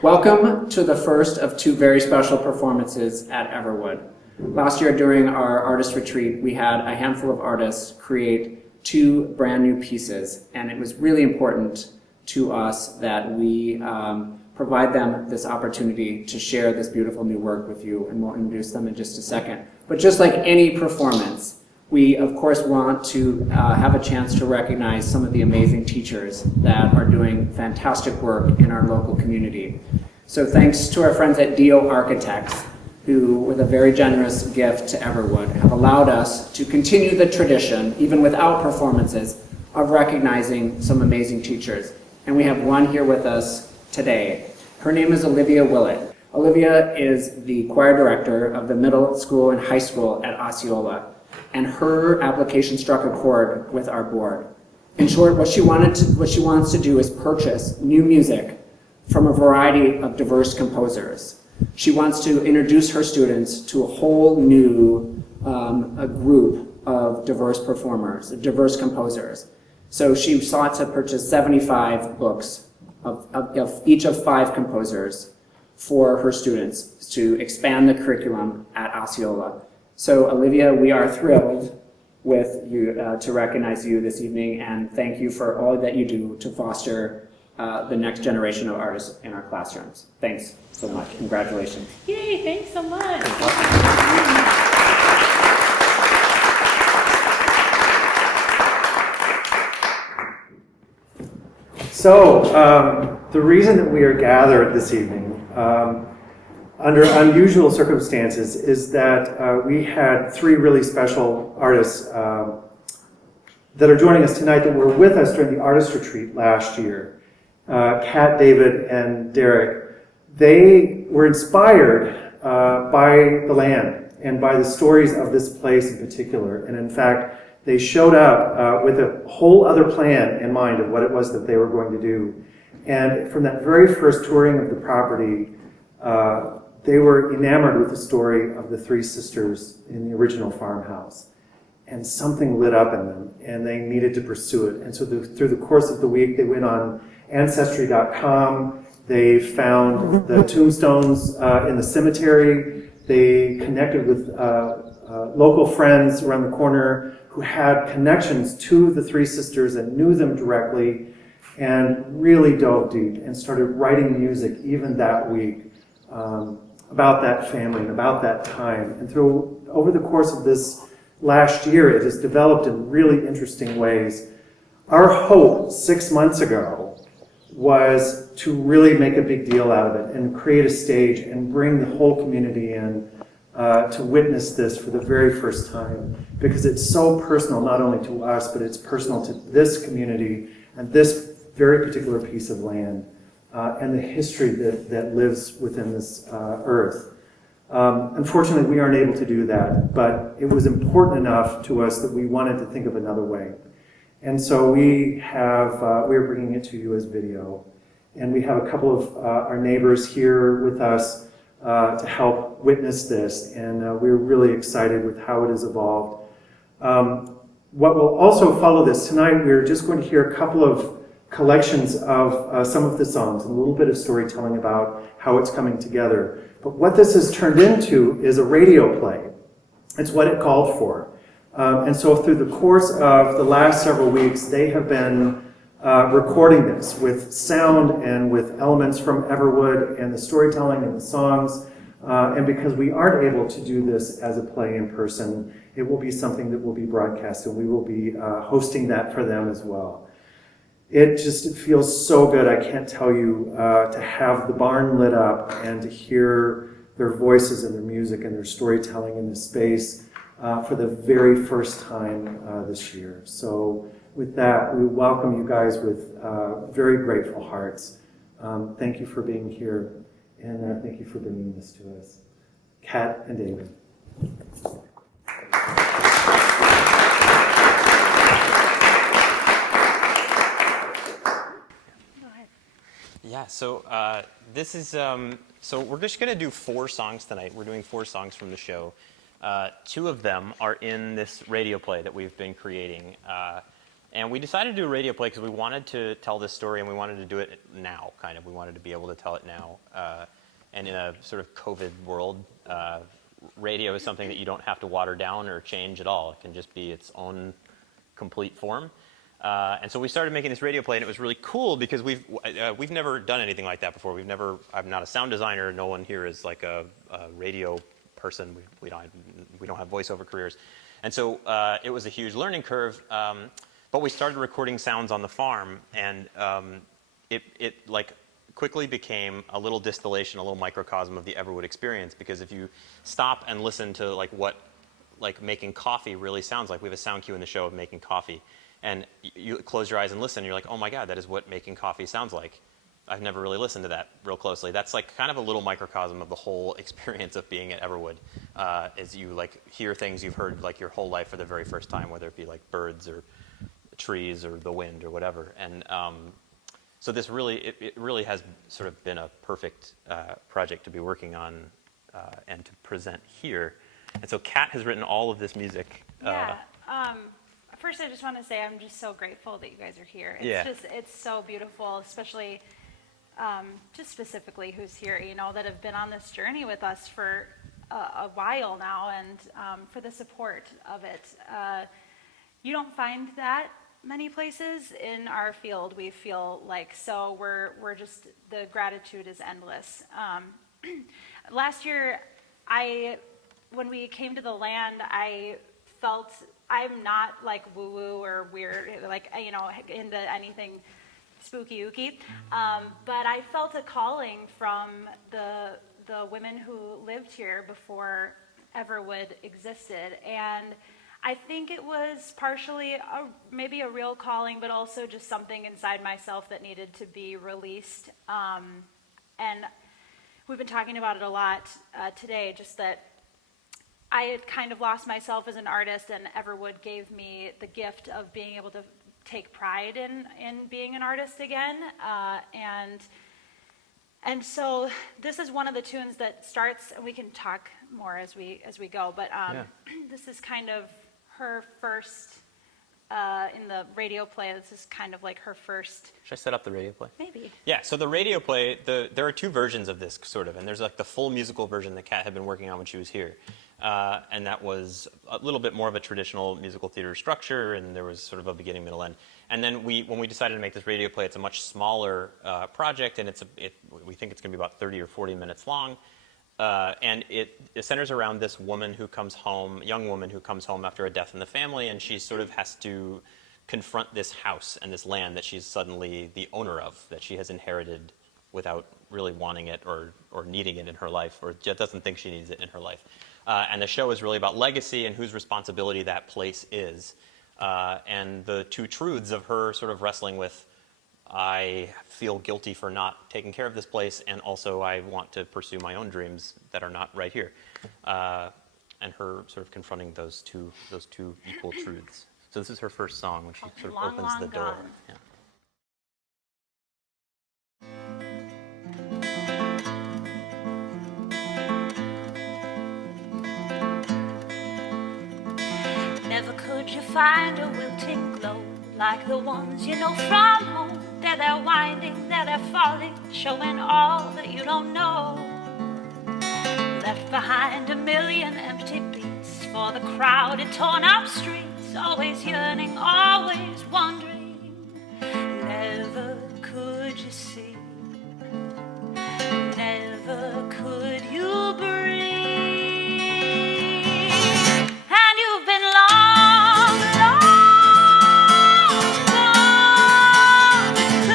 Welcome to the first of two very special performances at Everwood. Last year during our artist retreat, we had a handful of artists create two brand new pieces, and it was really important to us that we provide them this opportunity to share this beautiful new work with you, and we'll introduce them in just a second. But just like any performance, we of course want to have a chance to recognize some of the amazing teachers that are doing fantastic work in our local community. So thanks to our friends at Dio Architects, who, with a very generous gift to Everwood, have allowed us to continue the tradition, even without performances, of recognizing some amazing teachers. And we have one here with us today. Her name is Olivia Willett. Olivia is the choir director of the middle school and high school at Osceola, and her application struck a chord with our board. In short, what she wants to do is purchase new music from a variety of diverse composers. She wants to introduce her students to a whole new a group of diverse performers, diverse composers. So she sought to purchase 75 books of each of 5 composers for her students to expand the curriculum at Osceola. So Olivia, we are thrilled with you to recognize you this evening, and thank you for all that you do to foster the next generation of artists in our classrooms. Thanks so much. Congratulations. Yay, thanks so much. So, the reason that we are gathered this evening, under unusual circumstances, is that we had 3 really special artists that are joining us tonight that were with us during the artist retreat last year. Kat, David, and Derek. They were inspired by the land and by the stories of this place in particular. And in fact, they showed up with a whole other plan in mind of what it was that they were going to do. And from that very first touring of the property, they were enamored with the story of the 3 sisters in the original farmhouse. And something lit up in them, and they needed to pursue it. And so through the course of the week, they went on Ancestry.com, they found the tombstones in the cemetery, they connected with local friends around the corner who had connections to the 3 sisters and knew them directly, and really dove deep and started writing music even that week about that family and about that time. And over the course of this last year, it has developed in really interesting ways. Our hope 6 months ago was to really make a big deal out of it and create a stage and bring the whole community in to witness this for the very first time, because it's so personal, not only to us, but it's personal to this community and this very particular piece of land and the history that lives within this earth. Unfortunately, we aren't able to do that, but it was important enough to us that we wanted to think of another way. And so we're bringing it to you as video. And we have a couple of our neighbors here with us to help witness this. And we're really excited with how it has evolved. What will also follow this, tonight we're just going to hear a couple of collections of some of the songs, and a little bit of storytelling about how it's coming together. But what this has turned into is a radio play. It's what it called for. And so through the course of the last several weeks, they have been recording this with sound and with elements from Everwood and the storytelling and the songs. And because we aren't able to do this as a play in person, it will be something that will be broadcast, and we will be hosting that for them as well. It feels so good, I can't tell you, to have the barn lit up and to hear their voices and their music and their storytelling in this space for the very first time this year. So with that, we welcome you guys with very grateful hearts. Thank you for being here, and thank you for bringing this to us. Kat and David. Yeah, so this is, so we're just going to do 4 songs tonight. We're doing 4 songs from the show. 2 of them are in this radio play that we've been creating. And we decided to do a radio play because we wanted to tell this story and we wanted to do it now, kind of. We wanted to be able to tell it now. And in a sort of COVID world, radio is something that you don't have to water down or change at all. It can just be its own complete form. And so we started making this radio play, and it was really cool because we've never done anything like that before. I'm not a sound designer. No one here is like a radio person. We don't have voiceover careers. And so it was a huge learning curve. But we started recording sounds on the farm, and it like quickly became a little distillation, a little microcosm of the Everwood experience. Because if you stop and listen to like what like making coffee really sounds like, we have a sound cue in the show of making coffee, and you close your eyes and listen, and you're like, oh my God, that is what making coffee sounds like. I've never really listened to that real closely. That's like kind of a little microcosm of the whole experience of being at Everwood, as you like hear things you've heard like your whole life for the very first time, whether it be like birds or trees or the wind or whatever. And so this really, it really has sort of been a perfect project to be working on and to present here. And so Kat has written all of this music. First I just want to say I'm just so grateful that you guys are here. It's so beautiful, especially just specifically who's here, you know, that have been on this journey with us for a while now, and for the support of it. You don't find that many places in our field, we feel like, so we're just, the gratitude is endless. Last year, when we came to the land, I felt, I'm not like woo-woo or weird, like, you know, into anything spooky-ooky, but I felt a calling from the women who lived here before Everwood existed, and I think it was partially maybe a real calling, but also just something inside myself that needed to be released. And we've been talking about it a lot today, just that I had kind of lost myself as an artist, and Everwood gave me the gift of being able to take pride in being an artist again. And so this is one of the tunes that starts, and we can talk more as we go, but this is kind of her first, in the radio play, this is kind of like her first. Should I set up the radio play? Maybe. Yeah, so the radio play, there are two versions of this, sort of, and there's like the full musical version that Kat had been working on when she was here. And that was a little bit more of a traditional musical theater structure, and there was sort of a beginning, middle, end. And then when we decided to make this radio play, it's a much smaller project, and we think it's going to be about 30 or 40 minutes long. And it centers around this woman who comes home, young woman who comes home after a death in the family, and she sort of has to confront this house and this land that she's suddenly the owner of, that she has inherited without really wanting it or needing it in her life, or doesn't think she needs it in her life. And the show is really about legacy and whose responsibility that place is, and the two truths of her sort of wrestling with, I feel guilty for not taking care of this place, and also I want to pursue my own dreams that are not right here. And her sort of confronting those two equal truths. So this is her first song when she sort of opens the door. Yeah. Never could you find a wilting glow like the ones you know from home. There they're winding, there they're falling, showing all that you don't know. Left behind a million empty beats for the crowded, torn up streets, always yearning, always wondering. Never could you see, never could you breathe. And you've been long, long,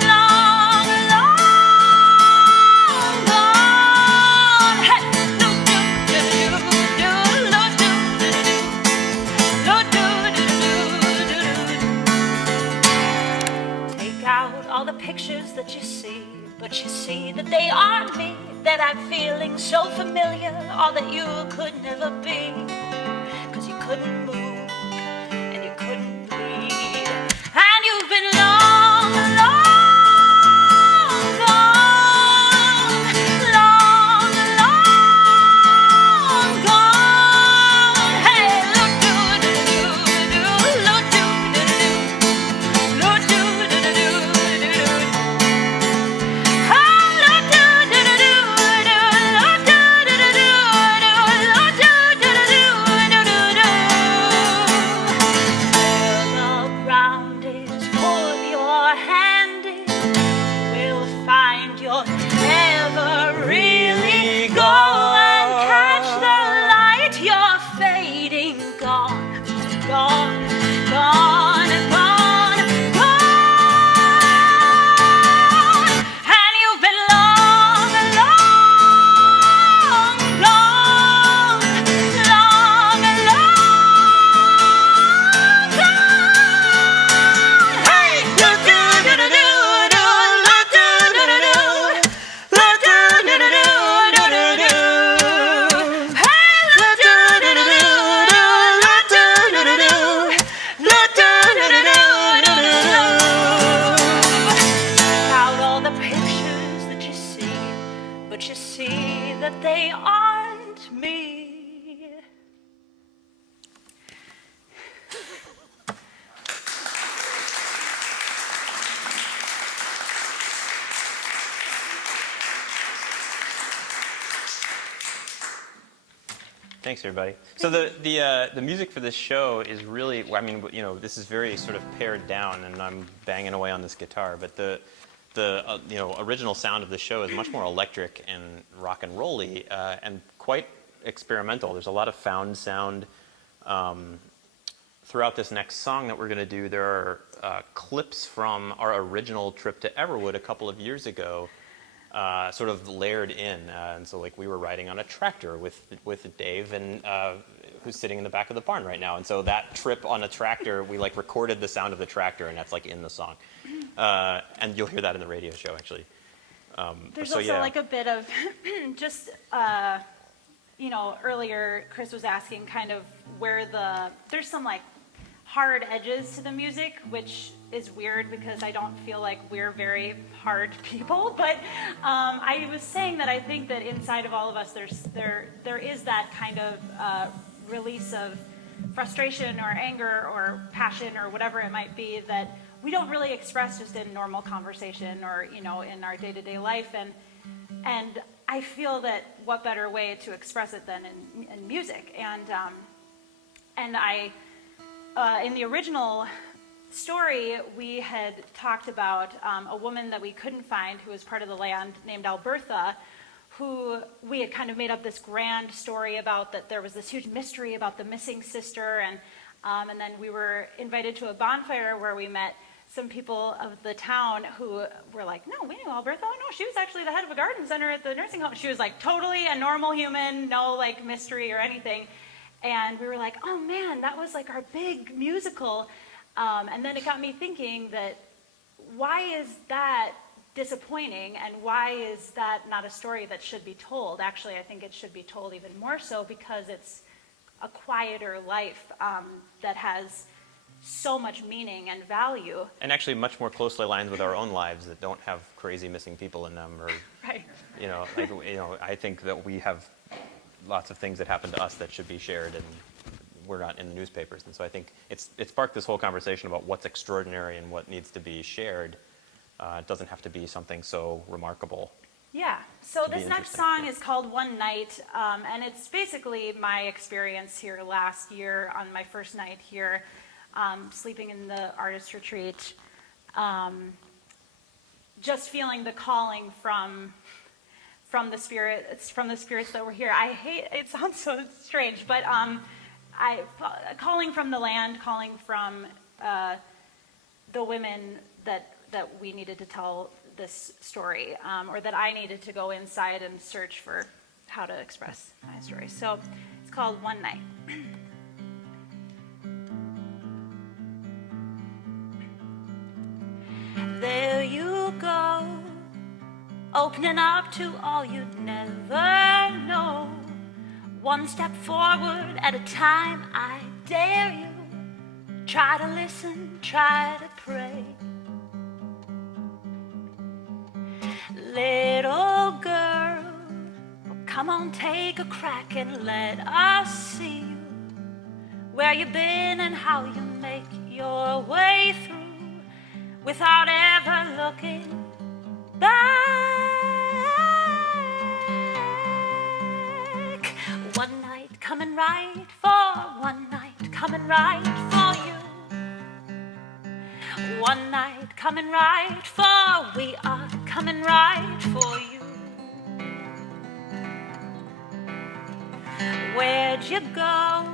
long, long, long gone. Hey, do do do do do do do do do do. Take out all the pictures that you see, but you see that they aren't me, that I'm feeling so familiar, all that you could never be, 'cause you couldn't move and you couldn't bleed. And you've been long, long gone, long, long gone. Hey, look do do do do, look do do do do, but you see that they aren't me. Thanks, everybody. So the music for this show is really, I mean, you know, this is very sort of pared down, and I'm banging away on this guitar. But the you know, original sound of the show is much more electric and rock and rolly, and quite experimental. There's a lot of found sound. Throughout this next song that we're going to do, there are clips from our original trip to Everwood a couple of years ago. Sort of layered in, and so like we were riding on a tractor with Dave, and who's sitting in the back of the barn right now. And so that trip on a tractor, we like recorded the sound of the tractor, and that's like in the song. And you'll hear that in the radio show, actually. There's so, also yeah. like a bit of just, you know, earlier Chris was asking kind of where there's some like hard edges to the music, which is weird because I don't feel like we're very hard people, but I was saying that I think that inside of all of us there is that kind of release of frustration or anger or passion or whatever it might be that we don't really express just in normal conversation or, you know, in our day-to-day life, and I feel that what better way to express it than in music, and I in the original story, we had talked about a woman that we couldn't find who was part of the land named Albertha, who we had kind of made up this grand story about, that there was this huge mystery about the missing sister, and then we were invited to a bonfire where we met some people of the town who were like, no, we knew Albertha. Oh, no, she was actually the head of a garden center at the nursing home. She was like totally a normal human, no like mystery or anything. And we were like, oh man, that was like our big musical. And then it got me thinking that why is that disappointing, and why is that not a story that should be told? Actually, I think it should be told even more so because it's a quieter life that has so much meaning and value. And actually much more closely aligned with our own lives that don't have crazy missing people in them, or, Right. you know, like, you know, I think that we have lots of things that happen to us that should be shared, and we're not in the newspapers. And so I think it sparked this whole conversation about what's extraordinary and what needs to be shared. It doesn't have to be something so remarkable. Yeah, so To be this next interesting. song is called One Night, and it's basically my experience here last year on my first night here, sleeping in the artist retreat, just feeling the calling from the spirits that were here. It sounds so strange, but calling from the land, calling from the women that we needed to tell this story, or that I needed to go inside and search for how to express my story. So it's called One Night. There you go, opening up to all you'd never know. One step forward at a time, I dare you. Try to listen, try to pray. Little girl, come on, take a crack and let us see you. Where you been and how you make your way through without ever looking back. One night coming right for one night, coming right for you. One night coming right for, we are coming right for you. Where'd you go?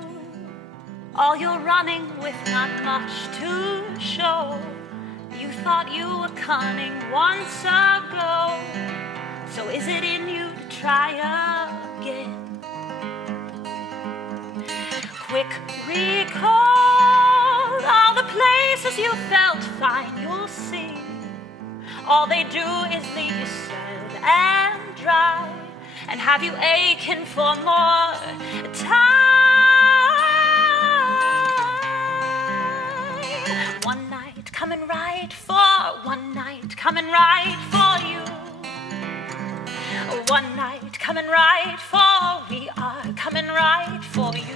All you're running with not much to show. You thought you were cunning once ago. So is it in you to try again? Quick recall all the places you felt fine, you'll see. All they do is leave you sad and dry and have you aching for more time. One night coming right for, one night coming right for you. One night coming right for, we are coming right for you.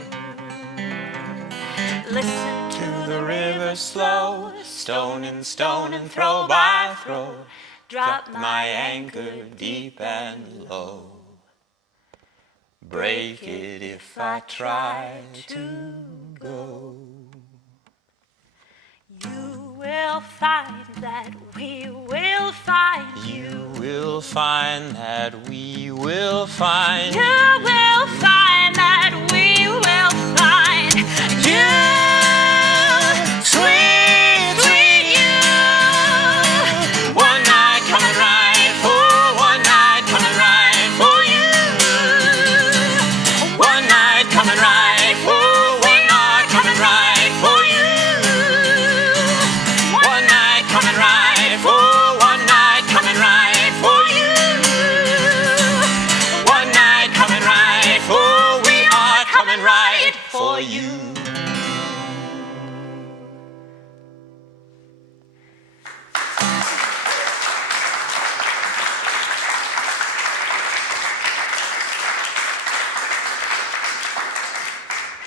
Listen to the river slow, stone and throw by throw. Drop my anchor deep and low. Break it if I try to go. You will find that we will find you. You will find that we will find You will find that we will find you. Sweet, sweet you. One night coming right for, one night coming right for you. One night coming right for, one night coming right for you. One night coming right for, one night coming right for you. One night coming right for, we are coming right for you.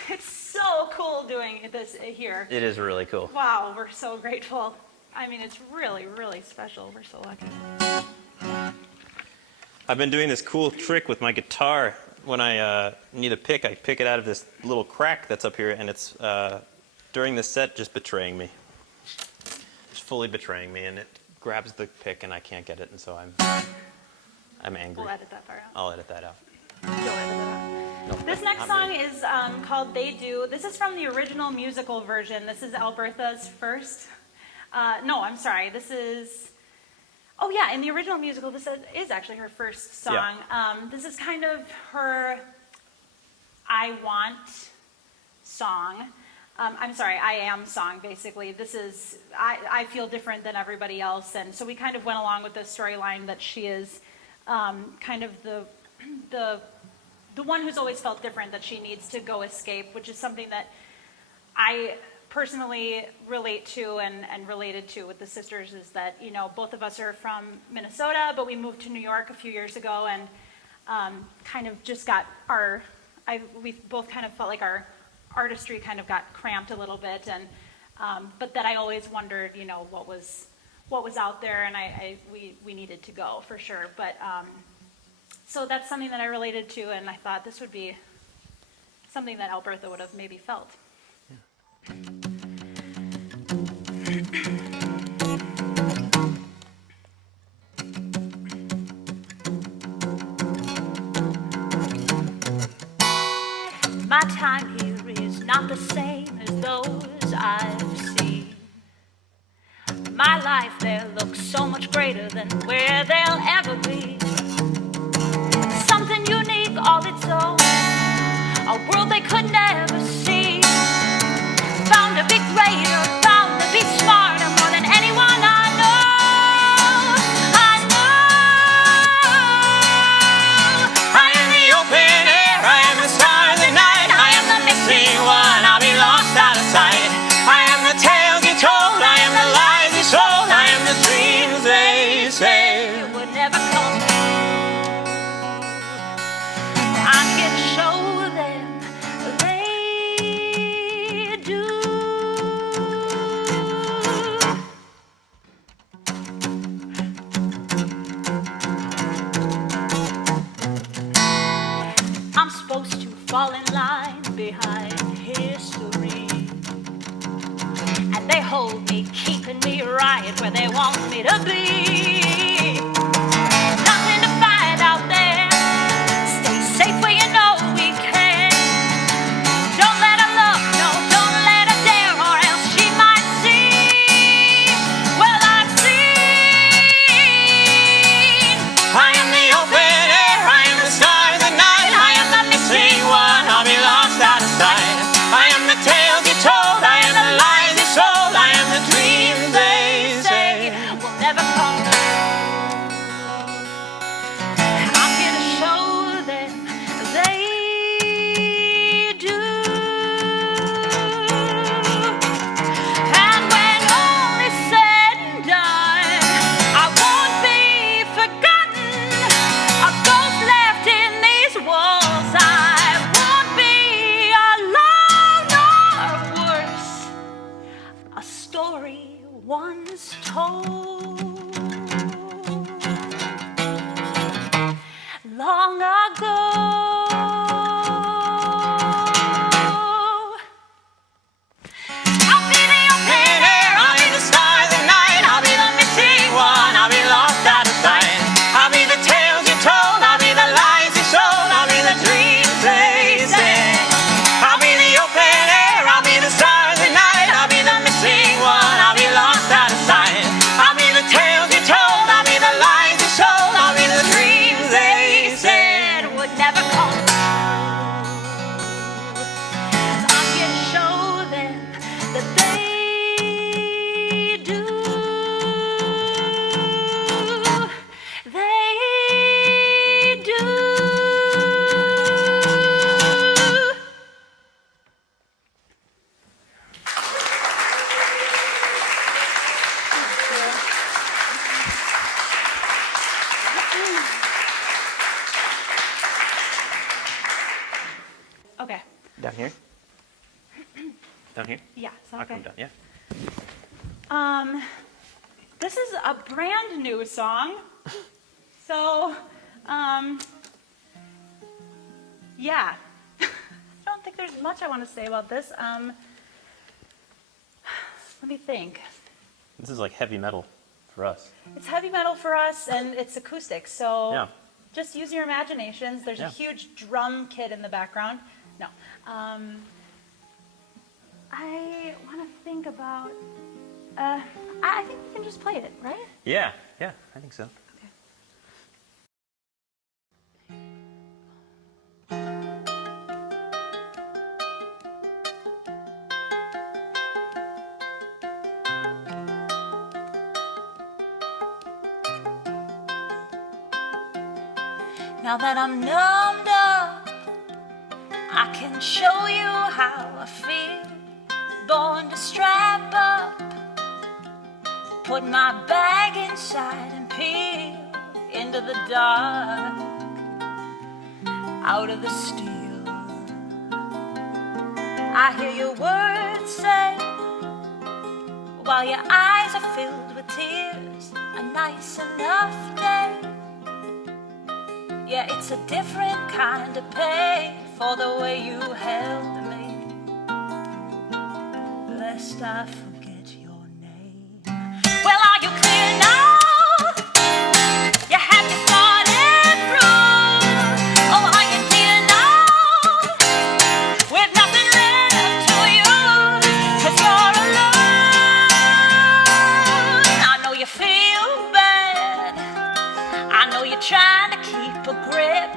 It's so cool doing this here. It is really cool. Wow, we're so grateful. I mean, it's really, really special. We're so lucky. I've been doing this cool trick with my guitar. When I need a pick, I pick it out of this little crack that's up here, and it's, during the set, just betraying me. Just fully betraying me, and it grabs the pick, and I can't get it, and so I'm angry. We'll edit that part out. I'll edit that out. You'll edit that out. No, This next not song really. is called They Do. This is from the original musical version. This is Albertha's first. No, I'm sorry. This is. Oh, yeah, in the original musical, this is actually her first song. Yeah. This is kind of her I Want song. I'm sorry, I Am song, basically. This is, I feel different than everybody else. And so we kind of went along with the storyline that she is kind of the one who's always felt different, that she needs to go escape, which is something that I personally relate to and related to with the sisters, is that, you know, both of us are from Minnesota, but we moved to New York a few years ago, and kind of just got we both kind of felt like our artistry kind of got cramped a little bit, and but that I always wondered, you know, what was out there, and we needed to go for sure. But so that's something that I related to, and I thought this would be something that Albertha would have maybe felt. My time here is not the same as those I've seen. My life there looks so much greater than where they'll ever be. Something unique all its own, a world they could never see. Bound to be greater, bound to be smarter, more than anyone I know. I know. I am the open air, I am the star of the night, I am the missing one, I'll be lost out of sight. I am the tales you told, I am the lies you sold, I am the dreams they say. It would never come. I'm here to show them they do. I'm supposed to fall in line behind history, and they hold me, keeping me right where they want me to be. Nothing to find out there. Stay safe where you know we can. Don't let her look, no, don't let her dare, or else she might see. Well, I've seen. I am the open air, I am the star of the night, I am the missing one, I'll be lost out of sight. I am the tales you told, I am the lies you sold, I am the dreams they say. Will never come. here? Down here? Yeah, I'll sound come okay. down, yeah. This is a brand new song. So, yeah. I don't think there's much I want to say about this. Let me think. This is like heavy metal for us. It's heavy metal for us, and it's acoustic, so Yeah. just use your imaginations. There's Yeah. a huge drum kit in the background. No. I want to think about, I think we can just play it, right? Yeah, I think so. Okay. Now that I'm numbed up, I can show you how I feel. Born to strap up, put my bag inside and peel into the dark, out of the steel. I hear your words say, while your eyes are filled with tears, a nice enough day. Yeah, it's a different kind of pain for the way you held me, lest I forget your name. Well, are you clear now? You have your started through. Oh, are you clear now? With nothing left to you, 'cause you're alone. I know you feel bad. I know you're trying to keep a grip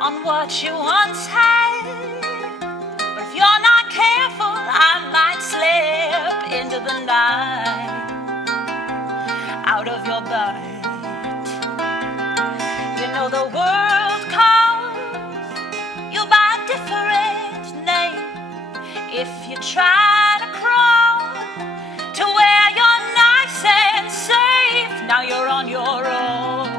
on what you once had. But if you're not careful, I might slip into the night, out of your bite. You know the world calls you by a different name. If you try to crawl to where you're nice and safe, now you're on your own.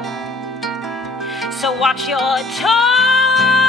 So watch your tone.